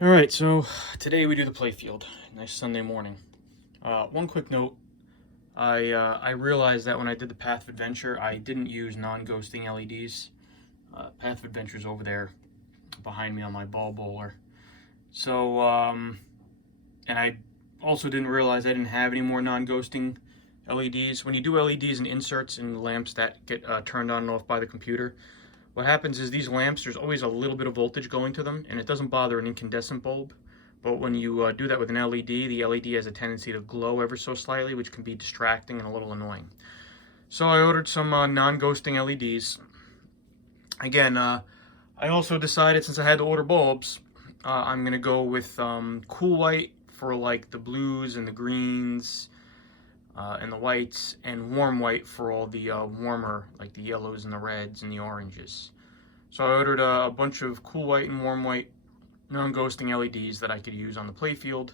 All right, so today we do the Playfield. Nice Sunday morning. One quick note: I realized that when I did the Path of Adventure, I didn't use non-ghosting LEDs. Path of Adventure's over there behind me on my ball bowler. So, and I also didn't realize I didn't have any more non-ghosting LEDs. When you do LEDs and inserts in lamps that get turned on and off by the computer, what happens is these lamps, there's always a little bit of voltage going to them, and it doesn't bother an incandescent bulb. But when you do that with an LED, the LED has a tendency to glow ever so slightly, which can be distracting and a little annoying. So I ordered some non-ghosting LEDs. Again, I also decided, since I had to order bulbs, I'm going to go with cool white for like the blues and the greens and the whites, and warm white for all the warmer, like the yellows and the reds and the oranges. So I ordered a bunch of cool white and warm white non-ghosting LEDs that I could use on the playfield.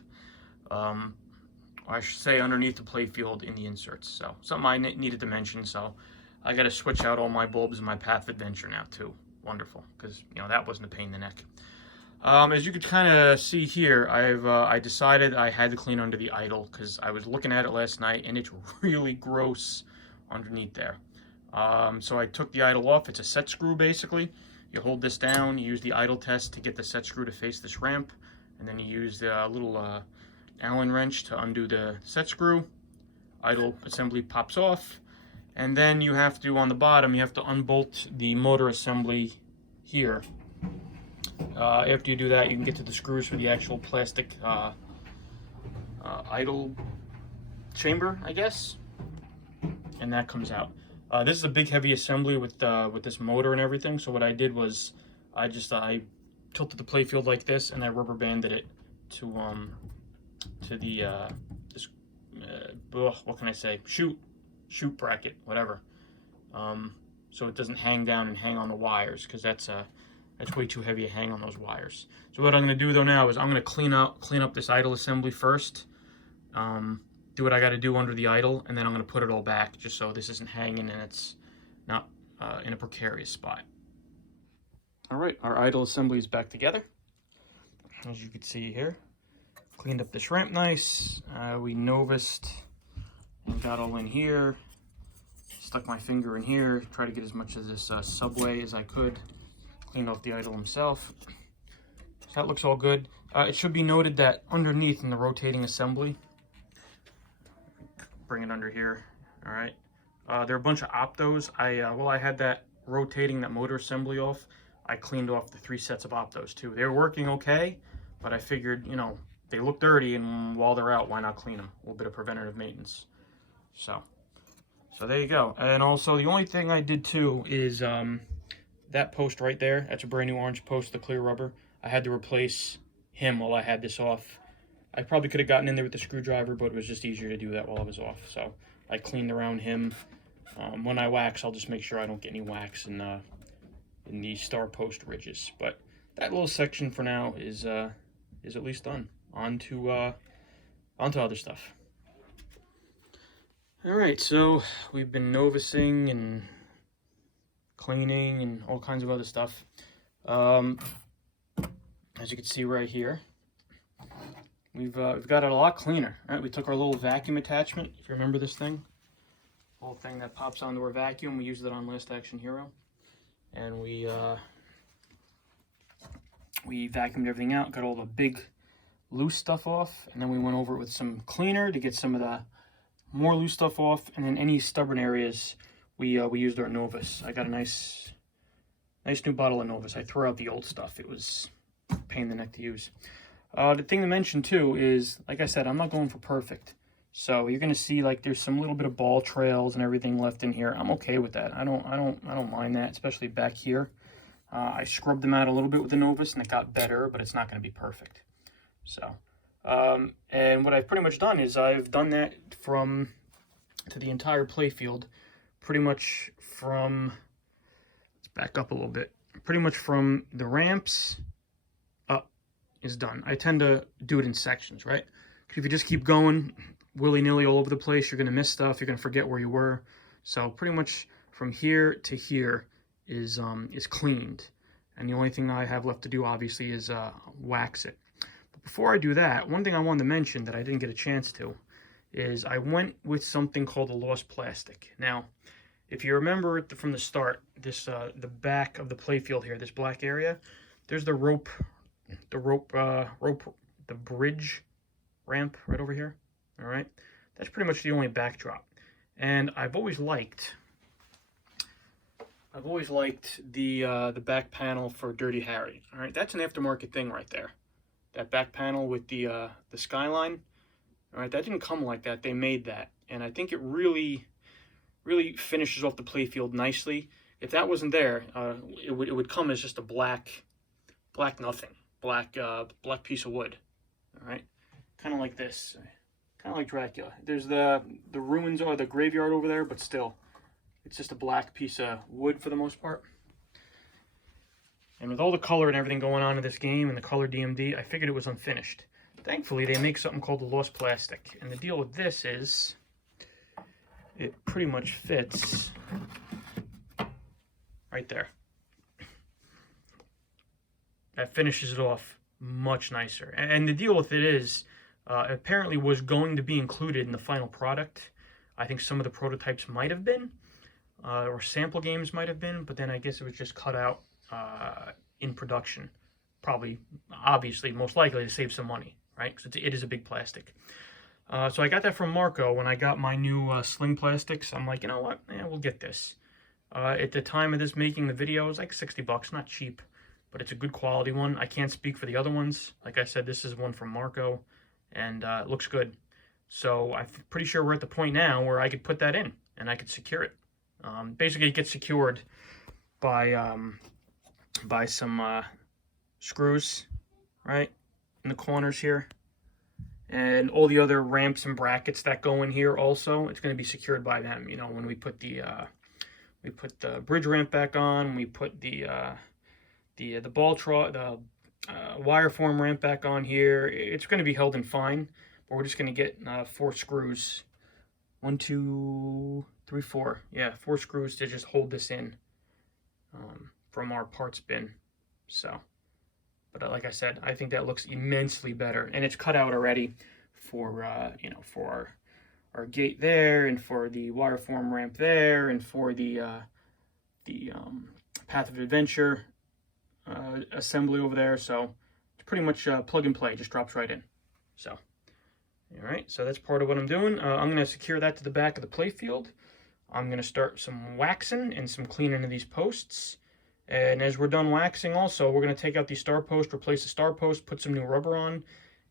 I should say underneath the playfield in the inserts. So something I needed to mention. So I got to switch out all my bulbs in my Path Adventure now too. Wonderful, because that wasn't a pain in the neck. As you could kind of see here, I decided I had to clean under the idle because I was looking at it last night and it's really gross underneath there. So I took the idle off. It's a set screw basically. You hold this down, you use the idle test to get the set screw to face this ramp, and then you use the little Allen wrench to undo the set screw. Idle assembly pops off, and then you have to, on the bottom, you have to unbolt the motor assembly here. After you do that, you can get to the screws for the actual plastic idle chamber, I guess, and that comes out. This is a big heavy assembly with this motor and everything. So what I did was I tilted the playfield like this, and I rubber banded it to the what can I say, chute bracket, whatever. So it doesn't hang down and hang on the wires, because that's way too heavy to hang on those wires. So what I'm going to do though now is I'm going to clean up this idle assembly first. Do what I got to do under the idle, and then I'm going to put it all back, just so this isn't hanging and it's not in a precarious spot. All right, our idle assembly is back together. As you can see here, cleaned up this ramp nice. We novused and got all in here. Stuck my finger in here, try to get as much of this subway as I could. Cleaned off the idle himself. So that looks all good. It should be noted that underneath in the rotating assembly, bring it under here, all right, there are a bunch of Optos. While I had that motor assembly off, I cleaned off the 3 sets of Optos too. They were working okay, but I figured, they look dirty, and while they're out, why not clean them? A little bit of preventative maintenance. So there you go. And also, the only thing I did too is that post right there. That's a brand new orange post, the clear rubber. I had to replace him while I had this off. I probably could have gotten in there with the screwdriver, but it was just easier to do that while I was off. So I cleaned around him. When I wax, I'll just make sure I don't get any wax in the star post ridges. But that little section for now is at least done. On to other stuff. All right, so we've been novusing and cleaning and all kinds of other stuff. As you can see right here, we've got it a lot cleaner. Right? We took our little vacuum attachment, if you remember this thing, little thing that pops onto our vacuum. We used it on Last Action Hero, and we vacuumed everything out, got all the big loose stuff off, and then we went over it with some cleaner to get some of the more loose stuff off, and then any stubborn areas we used our Novus. I got a nice new bottle of Novus. I threw out the old stuff. It was a pain in the neck to use. The thing to mention too is, like I said, I'm not going for perfect. So you're gonna see like there's some little bit of ball trails and everything left in here. I'm okay with that. I don't mind that, especially back here. I scrubbed them out a little bit with the Novus and it got better, but it's not gonna be perfect. So, and what I've pretty much done is I've done that to the entire playfield, pretty much from, let's back up a little bit, pretty much from the ramps up is done. I tend to do it in sections, right? If you just keep going willy-nilly all over the place, you're going to miss stuff, you're going to forget where you were. So pretty much from here to here is cleaned. And the only thing I have left to do, obviously, is wax it. But before I do that, one thing I wanted to mention that I didn't get a chance to is I went with something called a lost plastic. Now, if you remember from the start, this the back of the playfield here, this black area, there's the bridge ramp right over here. All right, that's pretty much the only backdrop. And I've always liked the back panel for Dirty Harry. All right, that's an aftermarket thing right there. That back panel with the skyline. All right, that didn't come like that. They made that, and I think it really finishes off the playfield nicely. If that wasn't there, it would come as just a black piece of wood. All right, kind of like this, kind of like Dracula. There's the ruins or the graveyard over there, but still, it's just a black piece of wood for the most part. And with all the color and everything going on in this game and the color DMD, I figured it was unfinished. Thankfully, they make something called the lost plastic. And the deal with this is it pretty much fits right there. That finishes it off much nicer. And the deal with it is, apparently was going to be included in the final product. I think some of the prototypes might have been, or sample games might have been, but then I guess it was just cut out in production. Probably, obviously, most likely to save some money, right? Because it is a big plastic. So I got that from Marco when I got my new sling plastics. I'm like, you know what? Yeah, we'll get this. At the time of this making the video, it was like $60, not cheap, but it's a good quality one. I can't speak for the other ones. Like I said, this is one from Marco, and it looks good. So I'm pretty sure we're at the point now where I could put that in, and I could secure it. Basically, it gets secured by some screws, right, in the corners here. And all the other ramps and brackets that go in here also, it's going to be secured by them. You know, when we put the bridge ramp back on, we put the wire form ramp back on here. It's going to be held in fine, but we're just going to get 4 screws. 1, 2, 3, 4. Yeah, 4 screws to just hold this in from our parts bin. So, but like I said, I think that looks immensely better, and it's cut out already for you know, for our gate there, and for the wire form ramp there, and for the Path of Adventure assembly over there. So it's pretty much plug and play, just drops right in. So, all right, so that's part of what I'm doing. I'm going to secure that to the back of the playfield. I'm going to start some waxing and some cleaning of these posts. And as we're done waxing also, we're going to take out the star post, replace the star post, put some new rubber on.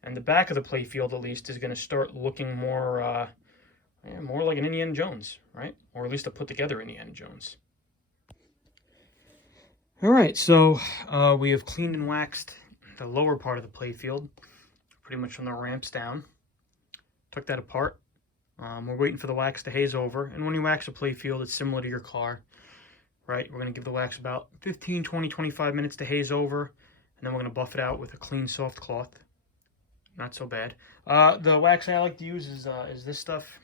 And the back of the playfield, at least, is going to start looking more like an Indiana Jones, right? Or at least a put-together Indiana Jones. All right, so we have cleaned and waxed the lower part of the playfield, pretty much from the ramps down. Took that apart. We're waiting for the wax to haze over. And when you wax a playfield, it's similar to your car, right? We're going to give the wax about 15, 20, 25 minutes to haze over. And then we're going to buff it out with a clean, soft cloth. Not so bad. The wax I like to use is this stuff.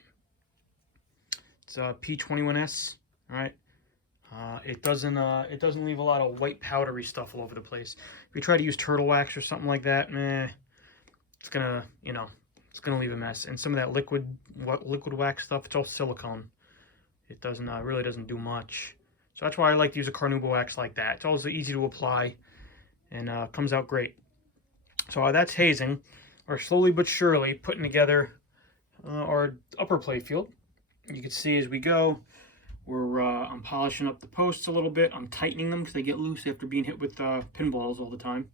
It's P21S, all right? It doesn't leave a lot of white powdery stuff all over the place. If you try to use turtle wax or something like that, it's gonna, you know, it's gonna leave a mess. And some of that liquid wax stuff, it's all silicone. It really doesn't do much. So that's why I like to use a carnauba wax like that. It's always easy to apply, and comes out great. So that's hazing. We're slowly but surely putting together our upper playfield. You can see as we go, I'm polishing up the posts a little bit. I'm tightening them because they get loose after being hit with pinballs all the time.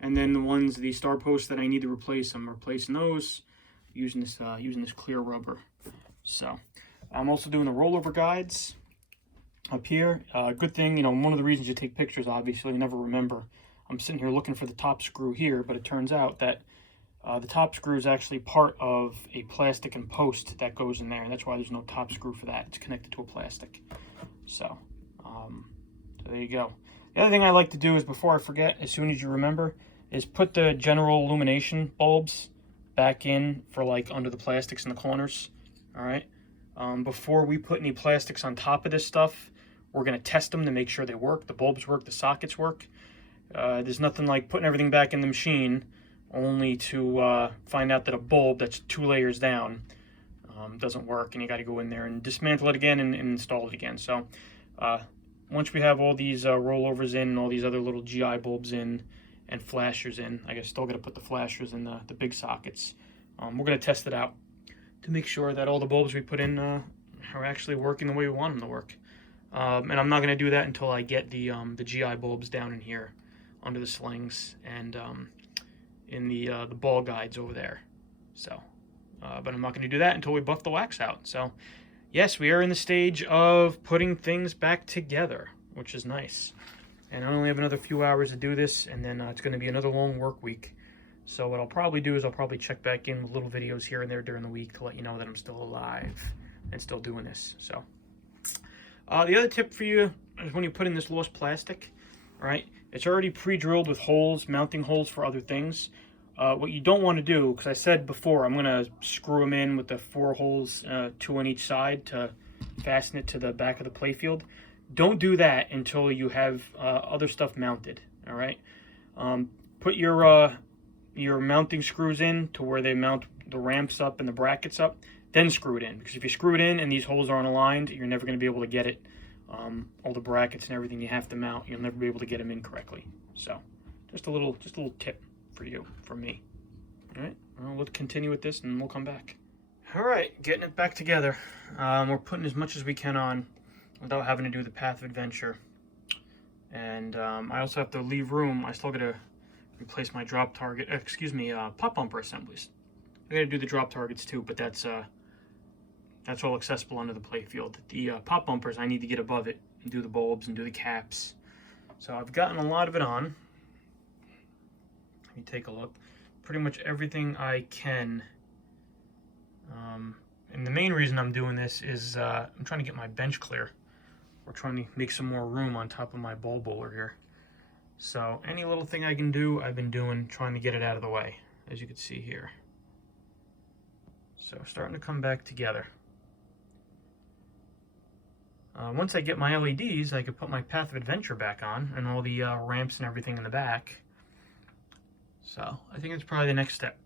And then the star posts that I need to replace, I'm replacing those using this clear rubber. So I'm also doing the rollover guides up here. Good thing, you know, one of the reasons you take pictures, obviously, you never remember. I'm sitting here looking for the top screw here, but it turns out that the top screw is actually part of a plastic and post that goes in there, and that's why there's no top screw for that. It's connected to a plastic. So there you go. The other thing I like to do is, before I forget, as soon as you remember, is put the general illumination bulbs back in for like under the plastics in the corners. All right. Before we put any plastics on top of this stuff, we're going to test them to make sure they work. The bulbs work, the sockets work. There's nothing like putting everything back in the machine only to find out that a bulb that's 2 layers down doesn't work, and you got to go in there and dismantle it again and install it again. So once we have all these rollovers in and all these other little GI bulbs in and flashers in, I guess still got to put the flashers in the big sockets. We're going to test it out to make sure that all the bulbs we put in are actually working the way we want them to work. And I'm not going to do that until I get the GI bulbs down in here under the slings and in the ball guides over there. So, but I'm not going to do that until we buff the wax out. So, yes, we are in the stage of putting things back together, which is nice. And I only have another few hours to do this, and then it's going to be another long work week. So what I'll probably do is I'll probably check back in with little videos here and there during the week to let you know that I'm still alive and still doing this. So the other tip for you is when you put in this lost plastic, right? It's already pre-drilled with holes, mounting holes for other things. What you don't want to do, because I said before, I'm going to screw them in with the 4 holes, 2 on each side to fasten it to the back of the playfield. Don't do that until you have other stuff mounted, all right? Put your mounting screws in to where they mount the ramps up and the brackets up, then screw it in. Because if you screw it in and these holes aren't aligned, you're never going to be able to get it. All the brackets and everything you have to mount, you'll never be able to get them in correctly. So, just a little tip for you from me. All right, well, we'll continue with this and we'll come back. All right, getting it back together. We're putting as much as we can on without having to do the path of adventure. And I also have to leave room. I still got to replace my drop target, pop bumper assemblies. I got to do the drop targets too, but that's all accessible under the playfield. The pop bumpers, I need to get above it and do the bulbs and do the caps. So I've gotten a lot of it on. Let me take a look. Pretty much everything I can. And the main reason I'm doing this is I'm trying to get my bench clear. We're trying to make some more room on top of my bulb bowler here. So any little thing I can do, I've been doing, trying to get it out of the way, as you can see here. So starting to come back together. Once I get my LEDs, I could put my Path of Adventure back on and all the ramps and everything in the back. So I think it's probably the next step.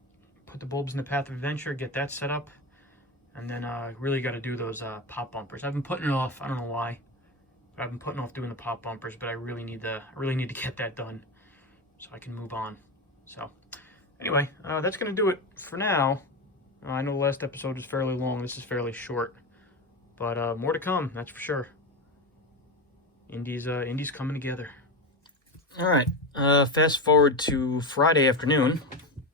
Put the bulbs in the Path of Adventure, get that set up, and then really got to do those pop bumpers. I've been putting it off. I don't know why. I've been putting off doing the pop bumpers, but I really need to get that done so I can move on. So anyway, that's going to do it for now. I know the last episode was fairly long. This is fairly short, but more to come, that's for sure. Indies coming together. All right, fast forward to Friday afternoon.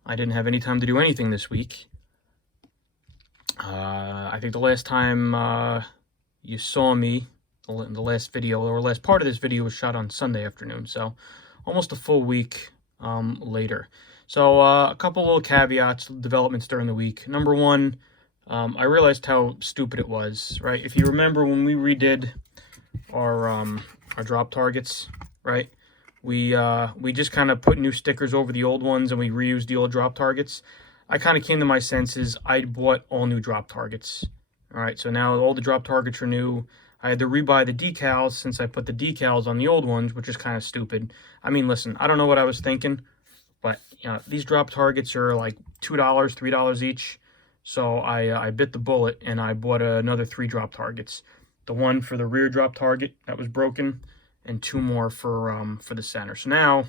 I didn't have any time to do anything this week. I think the last time you saw me, the last video, or last part of this video was shot on Sunday afternoon, so almost a full week later. So a couple little caveats, developments during the week. Number one, I realized how stupid it was, right? If you remember when we redid our drop targets, right? We just kind of put new stickers over the old ones and we reused the old drop targets. I kind of came to my senses. I bought all new drop targets. All right, so now all the drop targets are new. I had to rebuy the decals since I put the decals on the old ones, which is kind of stupid. I mean, listen, I don't know what I was thinking, but these drop targets are like $2, $3 each. So I bit the bullet and I bought another 3 drop targets. The one for the rear drop target that was broken, and 2 more for the center. So now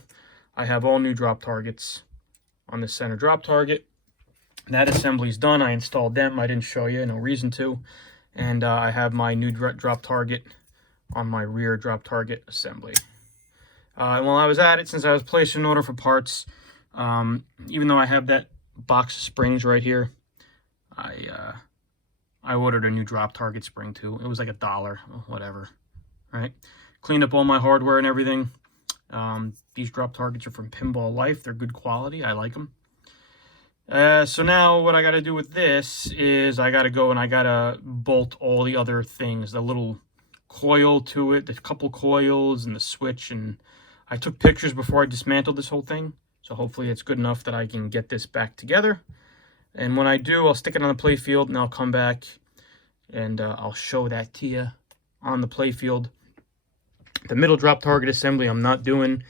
I have all new drop targets on the center drop target. That assembly's done. I installed them. I didn't show you, no reason to. And I have my new drop target on my rear drop target assembly. And while I was at it, since I was placing an order for parts, even though I have that box of springs right here, I ordered a new drop target spring too. It was like $1, whatever, right? Cleaned up all my hardware and everything. These drop targets are from Pinball Life. They're good quality. I like them. So now what I got to do with this is I got to go and I got to bolt all the other things, the little coil to it, the couple coils and the switch. And I took pictures before I dismantled this whole thing. So hopefully it's good enough that I can get this back together. And when I do, I'll stick it on the playfield and I'll come back and I'll show that to you on the playfield. The middle drop target assembly I'm not doing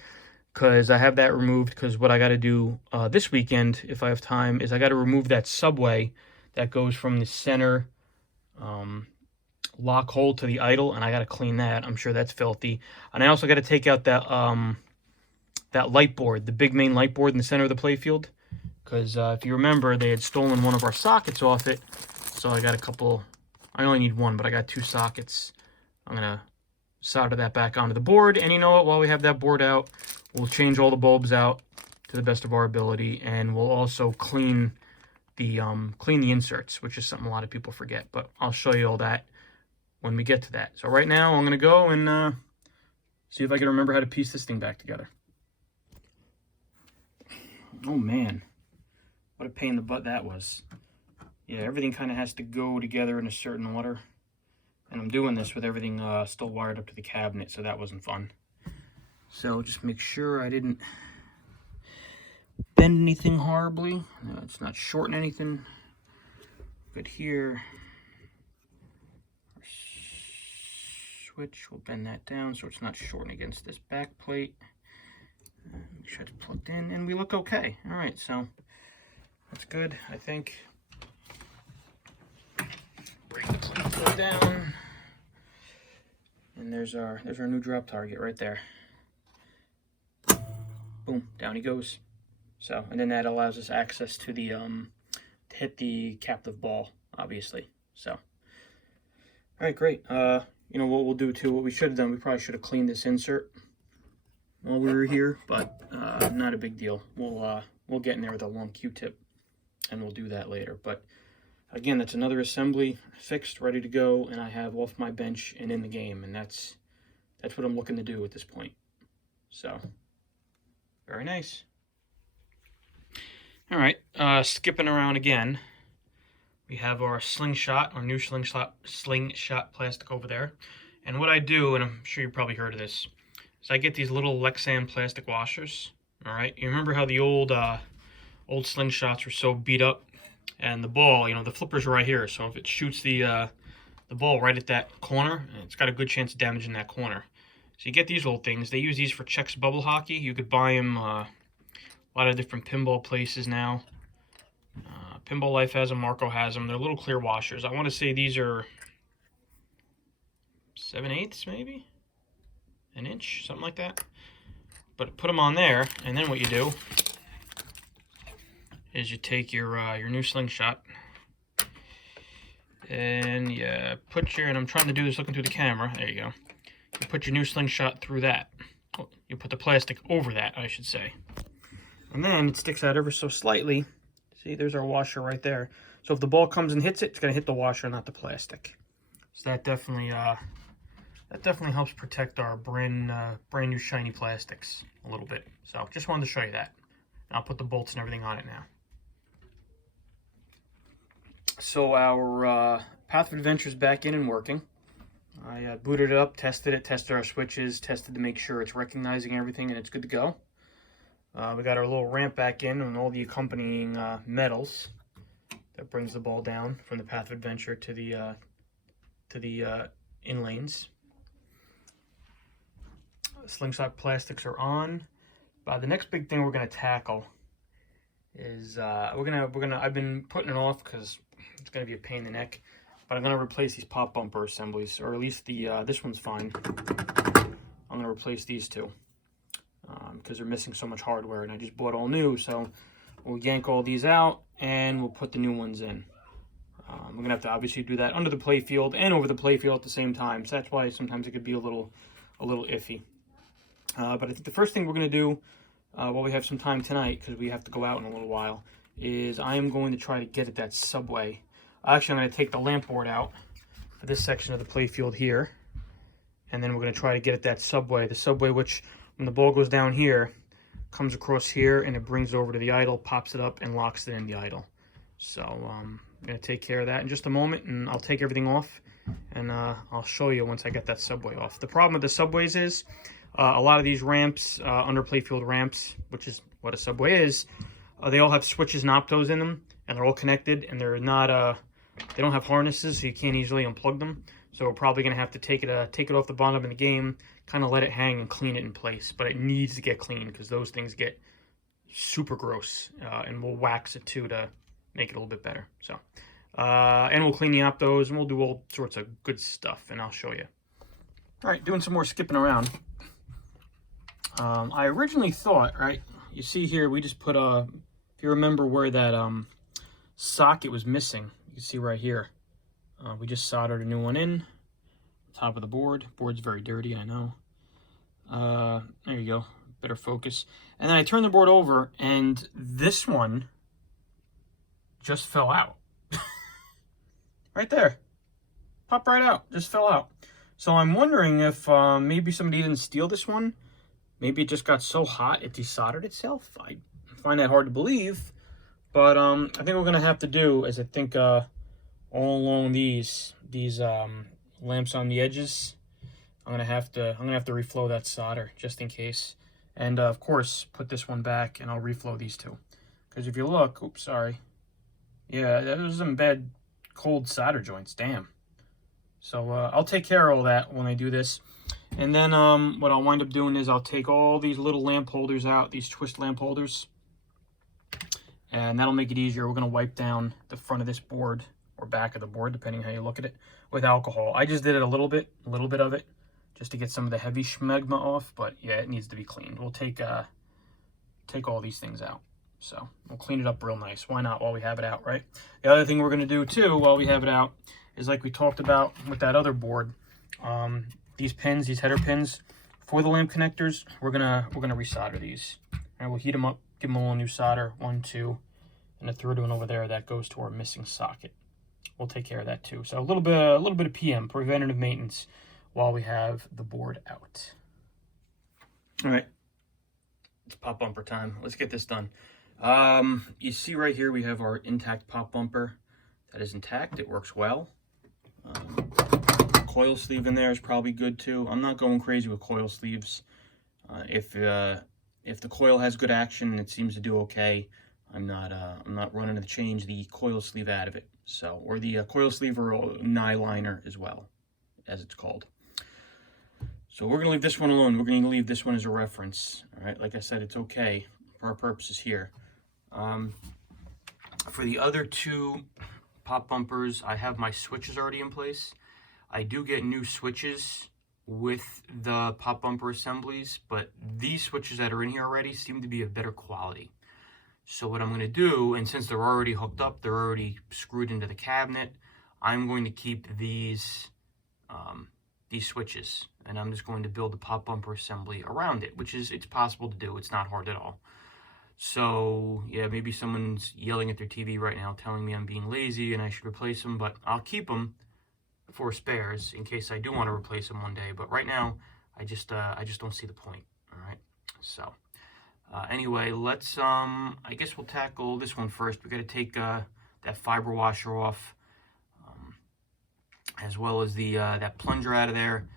because I have that removed, because what I got to do this weekend, if I have time, is I got to remove that subway that goes from the center lock hole to the idle, and I got to clean that. I'm sure that's filthy. And I also got to take out that that light board, the big main light board in the center of the playfield, because if you remember, they had stolen one of our sockets off it. So I got a couple, I only need one, but I got 2 sockets. I'm going to solder that back onto the board, and you know what, while we have that board out, we'll change all the bulbs out to the best of our ability, and we'll also clean the inserts, which is something a lot of people forget, but I'll show you all that when we get to that. So right now, I'm going to go and see if I can remember how to piece this thing back together. Oh man, what a pain in the butt that was. Yeah, everything kind of has to go together in a certain order. And I'm doing this with everything still wired up to the cabinet, so that wasn't fun. So just make sure I didn't bend anything horribly. No, it's not shorting anything. Good here. Our switch, we'll bend that down so it's not shorting against this back plate. Make sure it's plugged in, and we look okay. All right, so that's good, I think. Bring the plate down, and there's our new drop target right there. Boom, down he goes. So, and then that allows us access to the to hit the captive ball, obviously. So, all right, great. You know what we'll do too. What we should have done, we probably should have cleaned this insert while we were here, but not a big deal. We'll get in there with a long Q-tip, and we'll do that later. But again, that's another assembly fixed, ready to go, and I have off my bench and in the game, and that's what I'm looking to do at this point. So, very nice. All right, skipping around again, we have our slingshot, our new slingshot plastic over there. And what I do, and I'm sure you've probably heard of this, is I get these little Lexan plastic washers. All right, you remember how the old slingshots were so beat up, and the ball, you know, the flipper's right here. So if it shoots the ball right at that corner, it's got a good chance of damaging that corner. So you get these little things. They use these for Chex Bubble Hockey. You could buy them a lot of different pinball places now. Pinball Life has them, Marco has them. They're little clear washers. I want to say these are 7/8 maybe? An inch, something like that. But put them on there, and then what you do is you take your new slingshot, and you put your, and I'm trying to do this looking through the camera, there you go. You put your new slingshot through that. You put the plastic over that, I should say. And then it sticks out ever so slightly. See, there's our washer right there. So if the ball comes and hits it, it's going to hit the washer, not the plastic. So that definitely helps protect our brand new shiny plastics a little bit. So just wanted to show you that. And I'll put the bolts and everything on it now. So our Path of Adventure is back in and working. I booted it up, tested our switches, tested to make sure it's recognizing everything and it's good to go. We got our little ramp back in and all the accompanying metals that brings the ball down from the Path of Adventure to the in lanes. Slingshot plastics are on. The next big thing we're gonna tackle is I've been putting it off because it's gonna be a pain in the neck, but I'm gonna replace these pop bumper assemblies, or at least this one's fine. I'm gonna replace these two because they're missing so much hardware, and I just bought all new. So we'll yank all these out and we'll put the new ones in. We're gonna have to obviously do that under the playfield and over the playfield at the same time. So that's why sometimes it could be a little iffy. But I think the first thing we're gonna do while we have some time tonight, because we have to go out in a little while, is I am going to try to get at that subway. Actually, I'm going to take the lamp board out for this section of the playfield here, and then we're going to try to get at that subway. The subway, which when the ball goes down here, comes across here, and it brings it over to the idle, pops it up, and locks it in the idle. So I'm going to take care of that in just a moment, and I'll take everything off, and I'll show you once I get that subway off. The problem with the subways is a lot of these ramps, under playfield ramps, which is what a subway is, they all have switches and optos in them, and they're all connected, and they're not, they don't have harnesses, so you can't easily unplug them. So we're probably going to have to take it off the bottom of the game, kind of let it hang and clean it in place. But it needs to get cleaned because those things get super gross, and we'll wax it too to make it a little bit better. So, and we'll clean the Optos, and we'll do all sorts of good stuff, and I'll show you. All right, doing some more skipping around. I originally thought, right, you see here, we just put a, if you remember where that socket was missing, you can see right here, we just soldered a new one in, top of the board. Board's very dirty, I know. There you go, better focus. And then I turned the board over, and this one just fell out. Right there. Popped right out, just fell out. So I'm wondering if maybe somebody didn't steal this one. Maybe it just got so hot it desoldered itself. I find that hard to believe. But I think what we're going to have to do is, I think all along these lamps on the edges, I'm gonna have to reflow that solder just in case. And of course, put this one back, and I'll reflow these two. Because if you look, oops, sorry. Yeah, there's some bad cold solder joints, damn. So I'll take care of all that when I do this. And then what I'll wind up doing is I'll take all these little lamp holders out, these twist lamp holders. And that'll make it easier. We're gonna wipe down the front of this board, or back of the board, depending how you look at it, with alcohol. I just did it a little bit of it, just to get some of the heavy schmegma off, but yeah, it needs to be cleaned. We'll take all these things out. So we'll clean it up real nice. Why not while we have it out, right? The other thing we're gonna do too while we have it out is, like we talked about with that other board, these pins, these header pins for the lamp connectors, we're gonna resolder these. And we'll heat them up, give them a little new solder, 1, 2, and the third one over there that goes to our missing socket. We'll take care of that too. So a little bit of PM, preventative maintenance, while we have the board out. All right, it's pop bumper time. Let's get this done. You see right here we have our intact pop bumper. That is intact. It works well. Coil sleeve in there is probably good too. I'm not going crazy with coil sleeves. If the coil has good action and it seems to do okay, I'm not running to change the coil sleeve out of it. So, or the coil sleeve or nye liner as well, as it's called. So we're going to leave this one alone. We're going to leave this one as a reference. All right, like I said, it's okay for our purposes here. For the other two pop bumpers, I have my switches already in place. I do get new switches with the pop bumper assemblies, but these switches that are in here already seem to be of better quality. So what I'm going to do, and since they're already hooked up, they're already screwed into the cabinet, I'm going to keep these switches, and I'm just going to build the pop bumper assembly around it, which is, it's possible to do. It's not hard at all. So yeah, maybe someone's yelling at their TV right now telling me I'm being lazy and I should replace them, but I'll keep them for spares in case I do want to replace them one day. But right now, I just don't see the point. All right. So anyway, let's I guess we'll tackle this one first. We got to take that fiber washer off, as well as the that plunger out of there.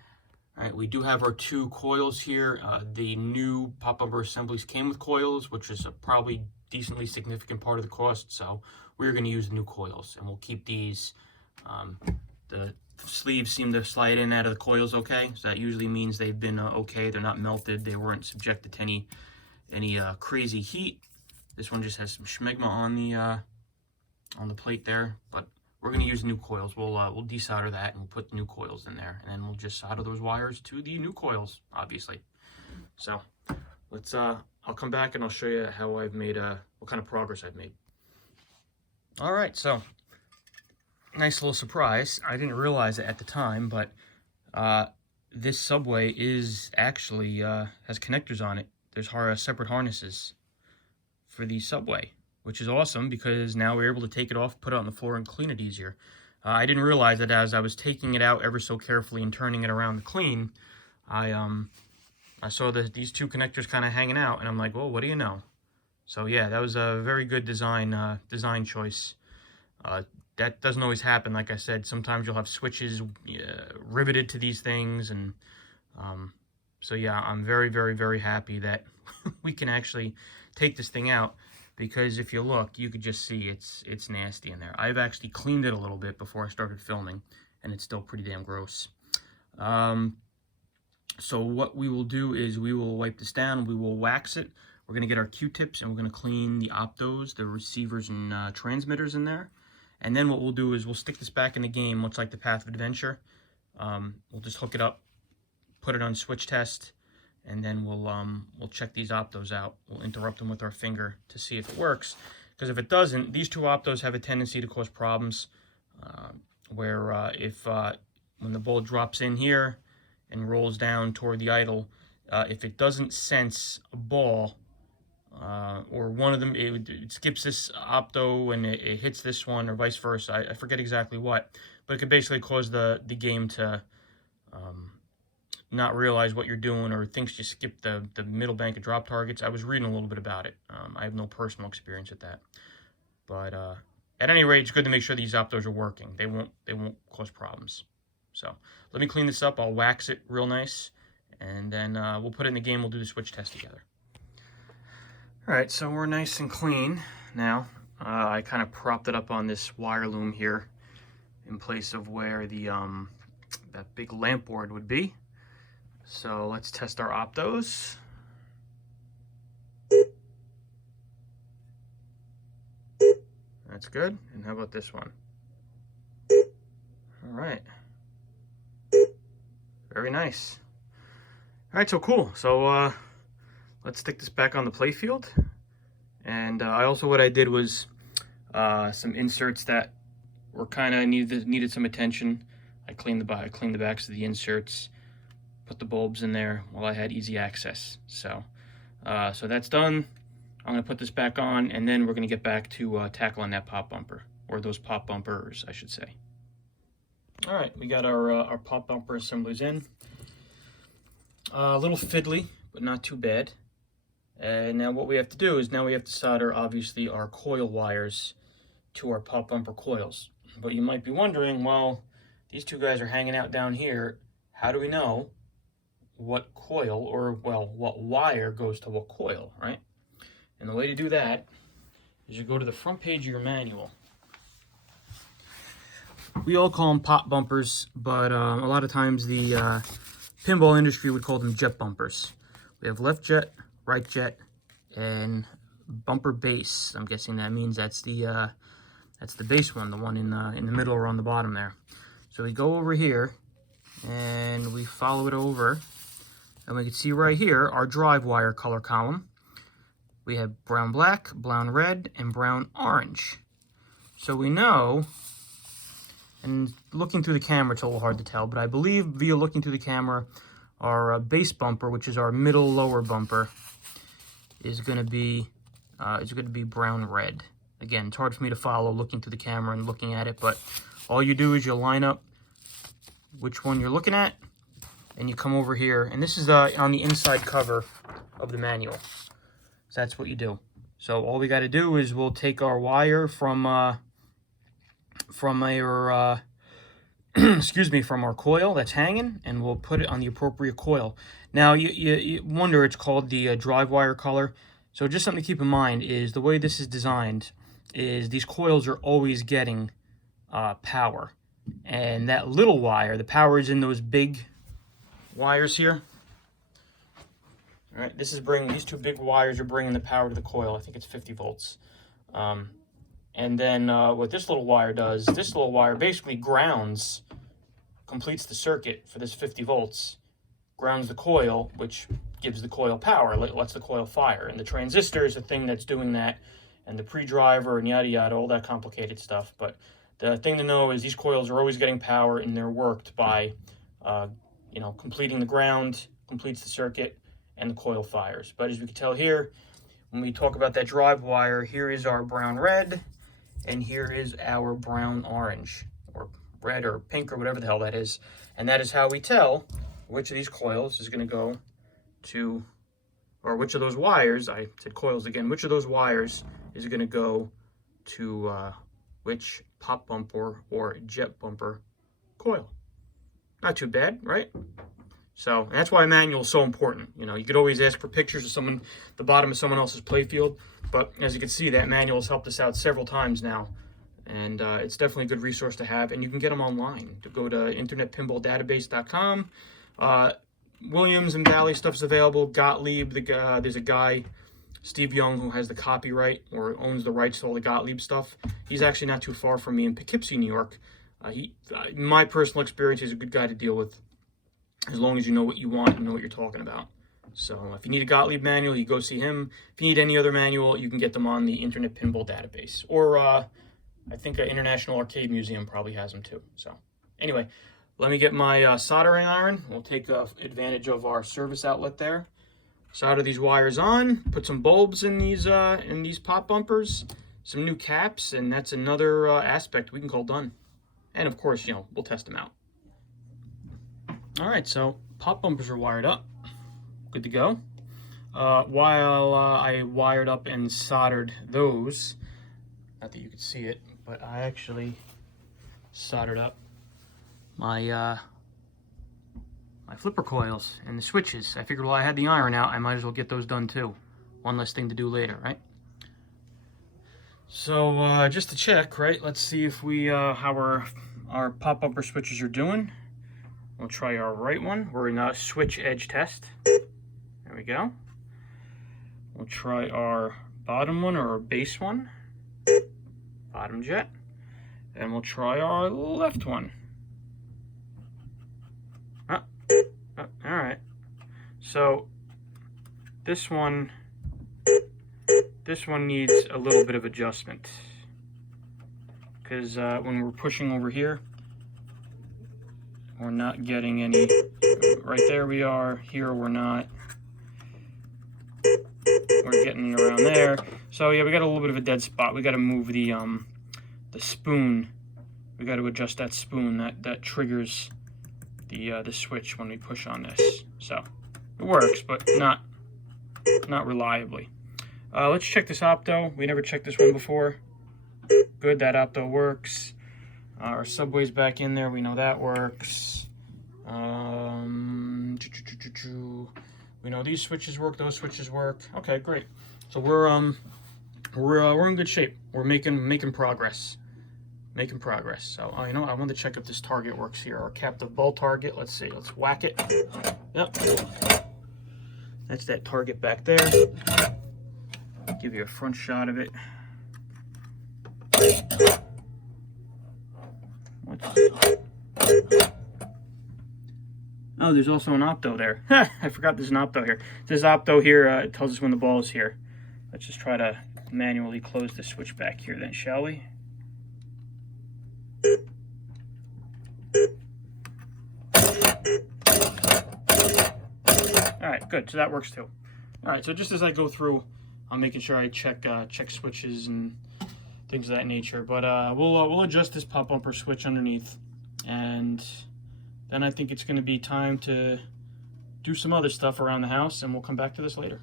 All right, we do have our two coils here. The new pop bumper assemblies came with coils, which is a probably decently significant part of the cost. So we're going to use the new coils, and we'll keep these. The sleeves seem to slide in and out of the coils okay, so that usually means they've been okay. They're not melted. They weren't subjected to any crazy heat. This one just has some schmegma on the plate there, but we're going to use new coils. We'll desolder that and we'll put new coils in there, and then we'll just solder those wires to the new coils, obviously. So let's I'll come back and I'll show you how I've made what kind of progress I've made. All right, so nice little surprise. I didn't realize it at the time, but this subway is actually has connectors on it. There's separate harnesses for the subway, which is awesome because now we're able to take it off, put it on the floor, and clean it easier. I didn't realize that as I was taking it out ever so carefully and turning it around to clean, I saw these two connectors kind of hanging out, and I'm like, well, what do you know? So yeah, that was a very good design choice. That doesn't always happen. Like I said, sometimes you'll have switches riveted to these things, and so yeah, I'm very, very, very happy that we can actually take this thing out, because if you look, you could just see it's nasty in there. I've actually cleaned it a little bit before I started filming, and it's still pretty damn gross. So what we will do is we will wipe this down, we will wax it. We're going to get our Q-tips and we're going to clean the optos, the receivers and transmitters in there. And then what we'll do is we'll stick this back in the game, much like the Path of Adventure. We'll just hook it up, put it on switch test, and then we'll check these optos out. We'll interrupt them with our finger to see if it works. Because if it doesn't, these two optos have a tendency to cause problems where when the ball drops in here and rolls down toward the idle, if it doesn't sense a ball, or one of them, it skips this opto and it hits this one, or vice versa. I forget exactly what, but it could basically cause the game to not realize what you're doing, or thinks you skipped the middle bank of drop targets. I was reading a little bit about it. I have no personal experience with that, but at any rate, it's good to make sure these optos are working. They won't cause problems. So let me clean this up. I'll wax it real nice, and then we'll put it in the game. We'll do the switch test together. All right, so we're nice and clean now. I kind of propped it up on this wire loom here in place of where the that big lamp board would be. So let's test our optos. That's good. And how about this one? All right. Very nice. All right, so cool. So let's stick this back on the playfield. And what I did was some inserts that were kind of needed some attention. I cleaned the backs of the inserts, put the bulbs in there while I had easy access. So that's done. I'm gonna put this back on, and then we're gonna get back to tackling that pop bumper, or those pop bumpers, I should say. All right, we got our pop bumper assemblies in. A little fiddly, but not too bad. And now what we have to do is we have to solder, obviously, our coil wires to our pop bumper coils. But you might be wondering, well, these two guys are hanging out down here. How do we know what coil, or, well, what wire goes to what coil, right? And the way to do that is you go to the front page of your manual. We all call them pop bumpers, but a lot of times the pinball industry would call them jet bumpers. We have left jet, right jet, and bumper base. I'm guessing that means that's the base one, the one in the middle or on the bottom there. So we go over here and we follow it over, and we can see right here our drive wire color column. We have brown black, brown red, and brown orange. So we know, and looking through the camera it's a little hard to tell, but I believe via looking through the camera, our base bumper, which is our middle lower bumper, is going to be brown red. Again, it's hard for me to follow looking through the camera and looking at it, but all you do is you line up which one you're looking at, and you come over here, and this is on the inside cover of the manual. So that's what you do. So all we got to do is we'll take our wire from our excuse me, from our coil that's hanging, and we'll put it on the appropriate coil. Now you wonder, it's called the drive wire color. So just something to keep in mind is the way this is designed is these coils are always getting power, and that little wire, the power is in those big wires here. All right, these two big wires are bringing the power to the coil. I think it's 50 volts. And then what this little wire does, this little wire basically completes the circuit for this 50 volts, grounds the coil, which gives the coil power, lets the coil fire. And the transistor is the thing that's doing that, and the pre-driver and yada yada, all that complicated stuff. But the thing to know is these coils are always getting power, and they're worked by, completing the ground, completes the circuit, and the coil fires. But as we can tell here, when we talk about that drive wire, here is our brown red, and here is our brown orange, or red or pink, or whatever the hell that is. And that is how we tell which of these coils is going to go to, or which of those wires, I said coils again, which of those wires is going to go to which pop bumper or jet bumper coil. Not too bad, right? So that's why a manual is so important. You could always ask for pictures of the bottom of someone else's playfield, but as you can see, that manual has helped us out several times now, and it's definitely a good resource to have, and you can get them online. To go to internetpinballdatabase.com. Williams and Bally stuff's available. Gottlieb, there's a guy, Steve Young, who has the copyright or owns the rights to all the Gottlieb stuff. He's actually not too far from me in Poughkeepsie, New York. My personal experience, he's a good guy to deal with, as long as you know what you want and know what you're talking about. So if you need a Gottlieb manual, you go see him. If you need any other manual, you can get them on the Internet Pinball database. Or I think International Arcade Museum probably has them too. So anyway, let me get my soldering iron. We'll take advantage of our service outlet there. Solder these wires on, put some bulbs in these pop bumpers, some new caps, and that's another aspect we can call done. And of course, we'll test them out. All right, so pop bumpers are wired up. Good to go. While I wired up and soldered those, not that you could see it, but I actually soldered up my my flipper coils and the switches. I figured while I had the iron out, I might as well get those done too. One less thing to do later, right? So just to check, right? Let's see if how our pop bumper switches are doing. We'll try our right one. We're in a switch edge test. There we go. We'll try our bottom one, or our base one. Bottom jet. And we'll try our left one. All right. So this one needs a little bit of adjustment, because when we're pushing over here, we're not getting any. Right there we are. Here we're not. We're getting around there. So yeah, we got a little bit of a dead spot. We got to move the spoon. We got to adjust that spoon. That triggers the switch when we push on this. So it works, but not reliably. Let's check this Opto. We never checked this one before. Good, that Opto works. Our subway's back in there. We know that works. We know these switches work. Those switches work. Okay, great. So we're in good shape. We're making progress. Making progress. So you know what? I want to check if this target works here. Our captive ball target. Let's see. Let's whack it. Yep. That's that target back there. Give you a front shot of it. Oh, there's also an Opto there. I forgot there's an Opto here. This Opto here, it tells us when the ball is here. Let's just try to manually close the switch back here then, shall we? Alright, good. So that works too. Alright, so just as I go through, I'm making sure I check switches and things of that nature. But we'll adjust this pop bumper switch underneath, and then I think it's going to be time to do some other stuff around the house, and we'll come back to this later.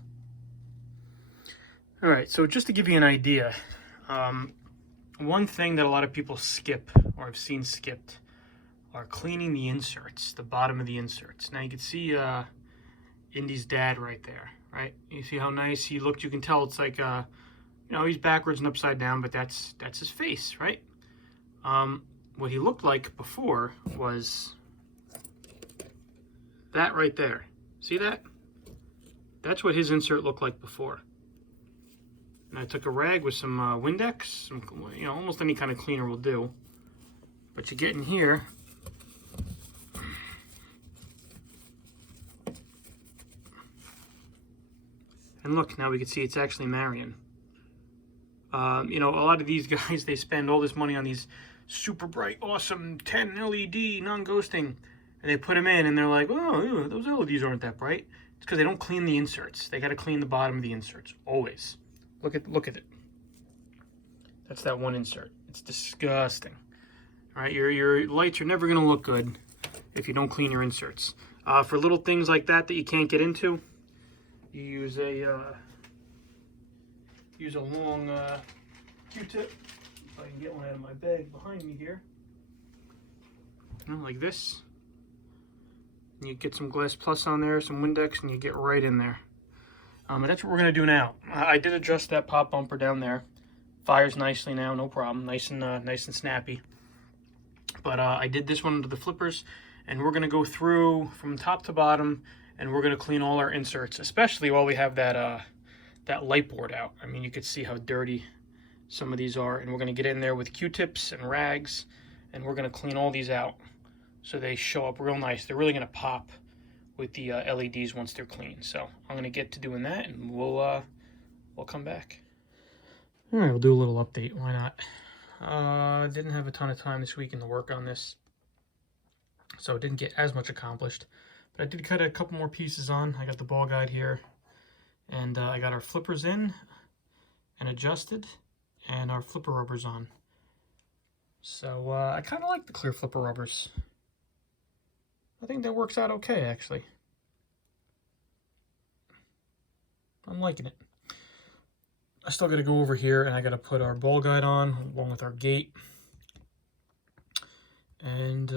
All right, so just to give you an idea, one thing that a lot of people skip, or I've seen skipped, are cleaning the inserts, the bottom of the inserts. Now you can see Indy's dad right there, right? You see how nice he looked? You can tell it's like, he's backwards and upside down, but that's his face, right? What he looked like before was that right there. See that? That's what his insert looked like before. And I took a rag with some Windex, almost any kind of cleaner will do. But you get in here, and look, now we can see it's actually Marion. A lot of these guys, they spend all this money on these super bright, awesome 10 LED non-ghosting, and they put them in, and they're like, oh, those LEDs aren't that bright. It's because they don't clean the inserts. They got to clean the bottom of the inserts, always. Look at it. That's that one insert. It's disgusting. All right, your lights are never going to look good if you don't clean your inserts. For little things like that you can't get into, you use a long Q-tip. If I can get one out of my bag behind me here, like this. And you get some Glass Plus on there, some Windex, and you get right in there. And that's what we're gonna do now. I did adjust that pop bumper down there. Fires nicely now, no problem. Nice and snappy. But I did this one to the flippers, and we're gonna go through from top to bottom and we're going to clean all our inserts, especially while we have that light board out. I mean, you could see how dirty some of these are, and we're going to get in there with Q-tips and rags, and we're going to clean all these out so they show up real nice. They're really going to pop with the LEDs once they're clean. So I'm going to get to doing that, and we'll come back. All right, we'll do a little update. Why not? Didn't have a ton of time this weekend to work on this, so didn't get as much accomplished. But I did cut a couple more pieces on. I got the ball guide here, and I got our flippers in and adjusted, and our flipper rubbers on. So I kind of like the clear flipper rubbers. I think that works out okay, actually. I'm liking it. I still got to go over here, and I got to put our ball guide on along with our gate. And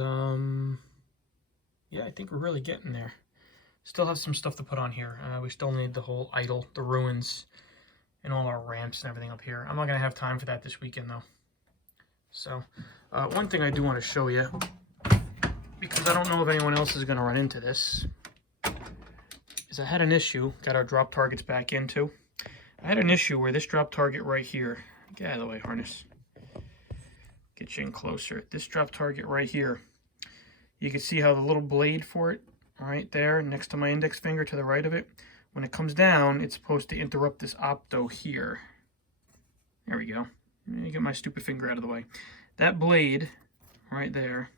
yeah, I think we're really getting there. Still have some stuff to put on here. We still need the whole idle, the ruins, and all our ramps and everything up here. I'm not going to have time for that this weekend, though. So, one thing I do want to show you, because I don't know if anyone else is going to run into this, is I had an issue, got our drop targets back into. I had an issue where this drop target right here, get out of the way, harness, get you in closer. This drop target right here, you can see how the little blade for it, right there, next to my index finger to the right of it, when it comes down, it's supposed to interrupt this Opto here. There we go. Let me get my stupid finger out of the way. That blade right there,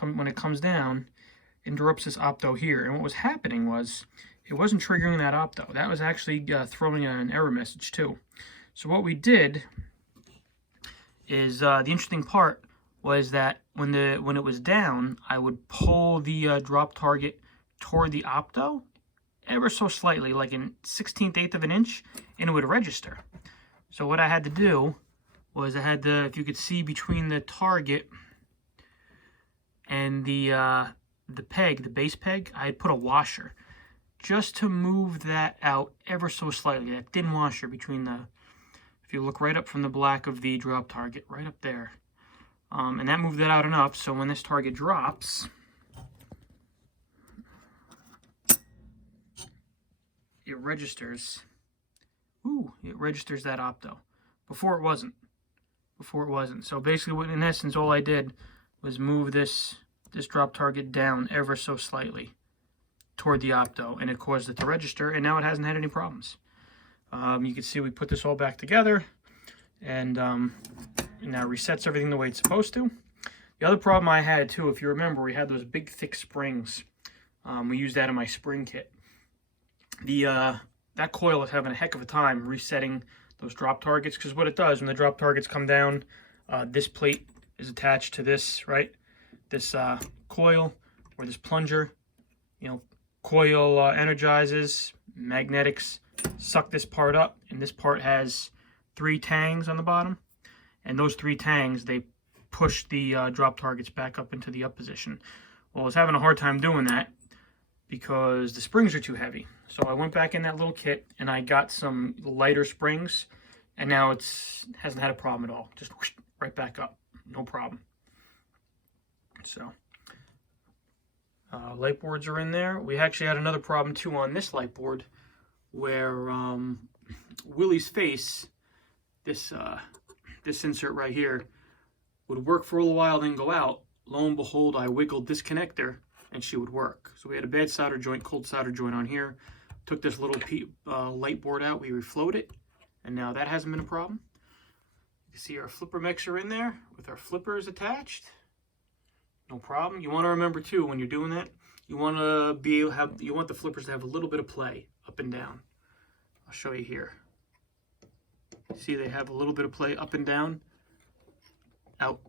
when it comes down, interrupts this Opto here. And what was happening was, it wasn't triggering that Opto. That was actually throwing an error message too. So what we did is, the interesting part was that when it was down, I would pull the drop target toward the Opto ever so slightly, like an 1/16 of an inch, and it would register. So what I had to do was I had to, if you could see between the target and the peg, the base peg, I had put a washer just to move that out ever so slightly. That thin washer between the, if you look right up from the black of the drop target, right up there. And that moved that out enough so when this target drops, it registers. Ooh, it registers that Opto. Before it wasn't. So basically, in essence, all I did was move this drop target down ever so slightly toward the Opto, and it caused it to register, and now it hasn't had any problems. You can see we put this all back together, and it now resets everything the way it's supposed to. The other problem I had too, if you remember, we had those big thick springs. We used that in my spring kit. That coil is having a heck of a time resetting those drop targets, because what it does when the drop targets come down, this plate is attached to this, right? This coil or this plunger, coil energizes, magnetics suck this part up, and this part has 3 tangs on the bottom, and those 3 tangs, they push the drop targets back up into the up position. Well, I was having a hard time doing that because the springs are too heavy. So I went back in that little kit and I got some lighter springs, and now it hasn't had a problem at all. Just whoosh, right back up, no problem. So light boards are in there. We actually had another problem too on this light board, where Willie's face, this insert right here, would work for a little while, then go out. Lo and behold, I wiggled this connector and she would work. So we had a bad solder joint, cold solder joint on here. Took this little light board out, we reflowed it, and now that hasn't been a problem. You see our flipper mixer in there with our flippers attached. No problem. You want to remember too, when you're doing that, you want to be able to have, you want the flippers to have a little bit of play up and down. I'll show you here. See, they have a little bit of play up and down, out,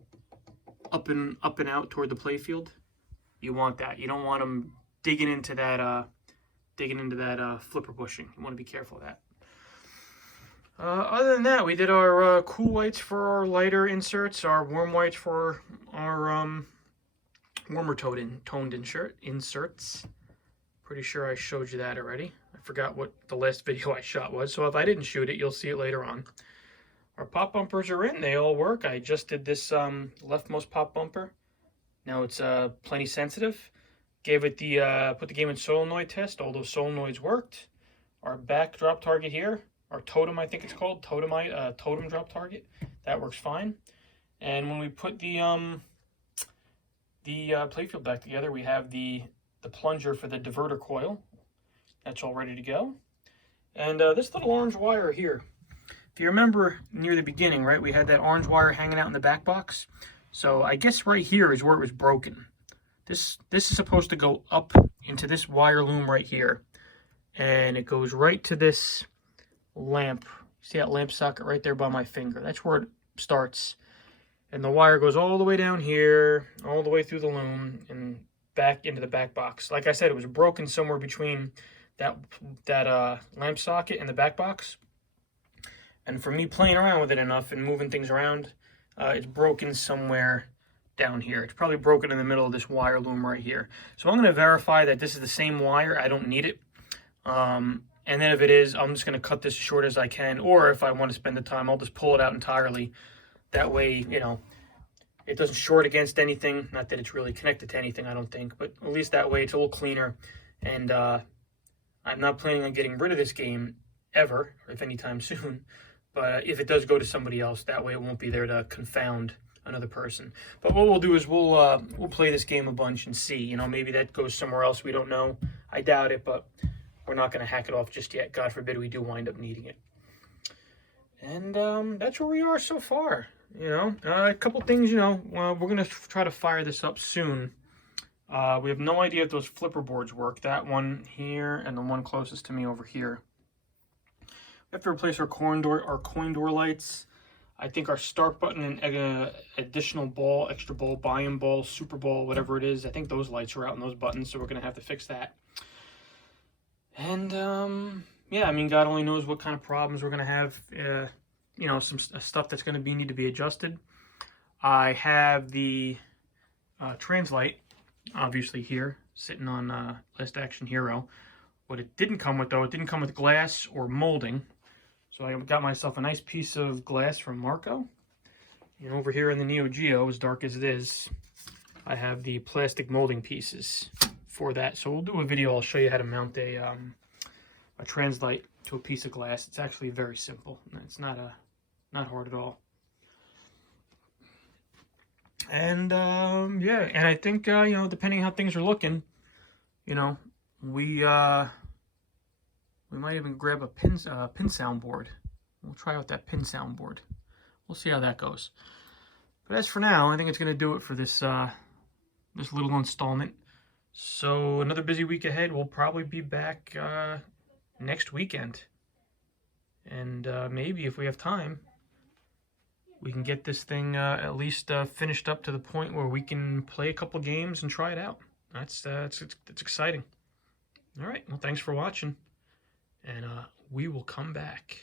up and out toward the playfield. You want that. You don't want them digging into that flipper bushing. You want to be careful of that. Other than that, we did our cool whites for our lighter inserts, our warm whites for our warmer toned inserts. Pretty sure I showed you that already. I forgot what the last video I shot was, so if I didn't shoot it, you'll see it later on. Our pop bumpers are in. They all work. I just did this leftmost pop bumper. Now it's plenty sensitive. Gave it the put the game in solenoid test. All those solenoids worked. Our back drop target here, our totem, I think it's called, totem drop target, that works fine. And when we put the playfield back together, we have the plunger for the diverter coil. That's all ready to go. And this little orange wire here, if you remember near the beginning, right, we had that orange wire hanging out in the back box. So I guess right here is where it was broken. This is supposed to go up into this wire loom right here. And it goes right to this lamp. See that lamp socket right there by my finger? That's where it starts. And the wire goes all the way down here, all the way through the loom, and back into the back box. Like I said, it was broken somewhere between that lamp socket and the back box. And for me playing around with it enough and moving things around, it's broken somewhere down here. It's probably broken in the middle of this wire loom right here. So I'm going to verify that this is the same wire. I don't need it. And then if it is, I'm just going to cut this as short as I can. Or if I want to spend the time, I'll just pull it out entirely. That way, you know, it doesn't short against anything. Not that it's really connected to anything, I don't think. But at least that way it's a little cleaner. And I'm not planning on getting rid of this game ever, or if anytime soon. But if it does go to somebody else, that way it won't be there to confound another person. But what we'll do is we'll play this game a bunch and see. You know, maybe that goes somewhere else. We don't know. I doubt it, but we're not going to hack it off just yet. God forbid we do wind up needing it. And that's where we are so far. You know, a couple things. You know, we're going to try to fire this up soon. We have no idea if those flipper boards work. That one here and the one closest to me over here. We have to replace our coin door lights. I think our start button and additional ball, extra ball, buy-in ball, super ball, whatever it is, I think those lights are out in those buttons, so we're going to have to fix that. And, yeah, I mean, God only knows what kind of problems we're going to have, you know, some stuff that's going to need to be adjusted. I have the translite, obviously, here, sitting on Last Action Hero. What it didn't come with, though, it didn't come with glass or molding. So I got myself a nice piece of glass from Marco. And over here in the Neo Geo, as dark as it is, I have the plastic molding pieces for that. So we'll do a video. I'll show you how to mount a translite to a piece of glass. It's actually very simple. It's not hard at all. And yeah, and I think you know, depending how things are looking, you know, we might even grab a pin sound board. We'll try out that pin sound board. We'll see how that goes. But as for now, I think it's going to do it for this this little installment. So another busy week ahead. We'll probably be back next weekend. And maybe if we have time, we can get this thing at least finished up to the point where we can play a couple games and try it out. That's it's exciting. All right. Well, thanks for watching. And we will come back.